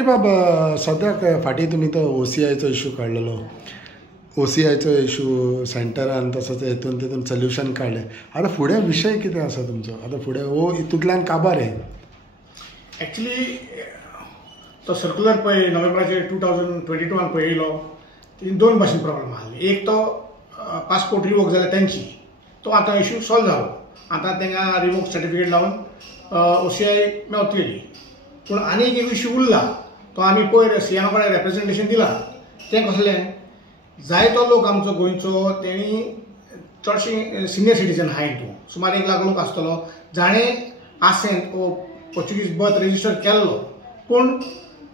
बाबा सद्याक फाटी तुमी तो OCIचो इशू काडलेलो. OCIचो इशू सेंटरान तसोच हेतून तितून सोल्युशन काडलें. आतां फुडें विशय कितें आसा तुमचो? आतां फुडें हितूंतल्यान काबार हें एक्चुअली तो सर्क्युलर पळय नोव्हेंबराचे 2022 पळयलो. तितून दोन भाशेन प्रॉब्लेम आसले. एक तो पासपोर्ट रिवोक जाले तेंची, तो आतां इशू सॉल्व जालो. आतां तांकां रिवोक सर्टिफिकेट लावन OCI मेवतली. पूण आनी एक इशू उरला, तो आमी पयर CM कडेन रिप्रेझेंटेशन दिलां. तें कसलें, जायतो लोक आमचो गोंयचो तेणी चडशे सिनियर सिटीजन आहाय हितून, सुमार 1 लाख लोक आसतलो, जाणें आसेंत वो पोर्चुगीज बर्थ रजिस्टर केल्लो. पूण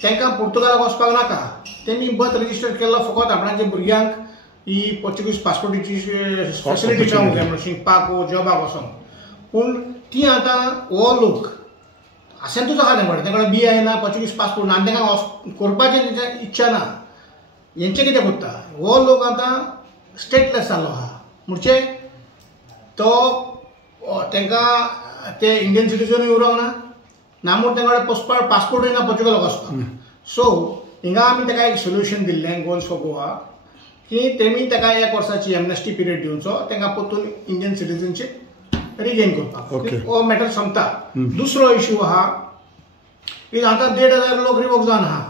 तांकां पुर्तुगालाक वचपाक नाका. तेमी बर्थ रजिस्टर केल्लो फकत आपणाच्या भुरग्यांक ही पोर्चुगीज पासपोर्टीची फॅसिलिटी मेळूंक जाय म्हणून शिकपाक जॉबाक वचोंक. पूण ती आतां हो लोक आसेंतूच आहा तेंकडे, तेंकडे BI ना, पोर्चुगीज पासपोर्ट ना, आनी तांकां करपाचें तेंच्या इच्छा ना. हेंचें कितें करता, हो लोक आतां स्टेटलेस जाल्लो आहा. म्हणजे तो तांकां ते इंडियन सिटीजनूय उरोंक ना म्हूण तेंकडे पासपोर्टूय ना पोर्चुगालाक वचपाक. सो हिंगा आमी ताका एक सोल्युशन दिल्लें गोवन्स फॉर गोवा, की तेमी ताका 1 वर्साची एमनेस्टी पिरियड दिवचो, तांकां परतून इंडियन सिटीजनशीप रिगेन करपाक. हो मॅटर संपता. दुसरो इशू आहा की आतां 1,500 लोक रिवोक जावन आहा.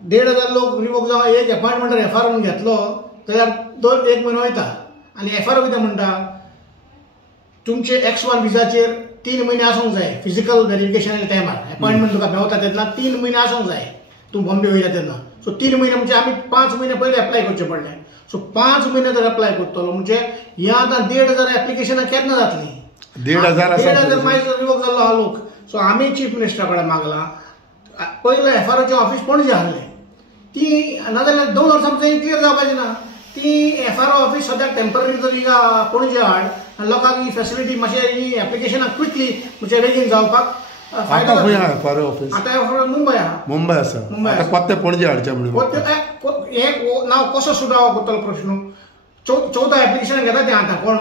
1,500 लोक रिवोक जावन एक अपॉयंटमेंट FR घेतलो जाल्यार 1 म्हयनो वयता. आनी FR कितें म्हणटा, तुमचे X1 विजाचेर 3 म्हयने आसूंक जाय. फिजिकल व्हेरिफिकेशन टायमार अपॉयंटमेंट तुका मेवता तेन्ना 3 म्हयने आसूंक जाय तूं बॉम्बे वयता तेन्ना. सो 3 म्हयने म्हणजे आमी 5 म्हयने पयलीं एप्लाय करचें पडलें. सो 5 म्हयने जर एप्लाय करतलो म्हणजे ह्या आतां 1,500 एप्लिकेशनां केन्ना जातलीं? 1,500 मायज रिवोक जाल्लो आहा लोक. सो आमी चीफ मिनिस्टरा कडेन मागलां. पयलें FROचें ऑफिस पणजे आहलें, ती नाजाल्यार 2 वर्सां भितर क्लियर जावपाचें ना. ती FRO ऑफिस सद्याक टेम्पररी तरी पणजे हाड आनी लोकांक ही फॅसिलिटी मातशें ही एप्लिकेशनां क्विकली म्हणजे बेगीन जावपाक फायदो. FRO ऑफिस आतां FRO मुंबय आहा. मुंबय आसा. पत्ते पणजे हाडचे म्हणून हें नांव कसो सुदारो करतलो प्रश्न. 14 एप्लिकेशन घेता ते आतां कोण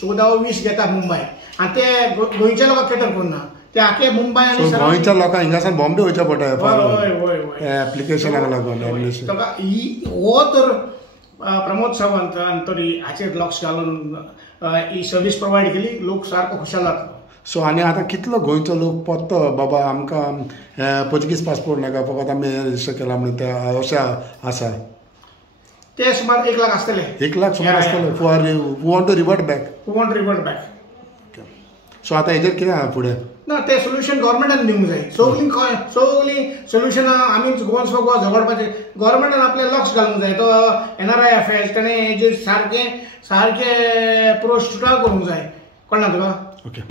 14-20 घेता मुंबय, आनी ते गोंयच्या लोकांक केटर करना. ते आखे मुंबय आनी गोंयच्या लोकांक हिंगासान बॉम्बे वयचें पडटा एप्लिकेशनाक लागून. हो तर प्रमोद सावंतान तरी हाचेर लक्ष घालून ही सर्वीस प्रोवायड केली. लोक सारको खुशाल जातलो. सो आनी आतां कितलो गोंयचो लोक पत्तो बाबा आमकां पोर्चुगीज पासपोर्ट नाका, फकत आमी रजिस्टर केला म्हणून ते अशें आसा? ते सुमार 1 लाख आसतले. 1 लाख सुमार आसतले. Who want to revert back. So आतां हेजेर कितें आहा फुडें? ना, ते सोल्युशन गव्हर्मेंटान दिवंक जाय. सगळीं सोल्युशनां आमीच गोवन्स फॉर गोवा झगडपाचें. गव्हर्मेंटान आपलें लक्ष घालूंक जाय. तो NRI अफेर्स ताणें हेजेर सारके पुरो सुटाव करूंक जाय. कळना तुका? ओके.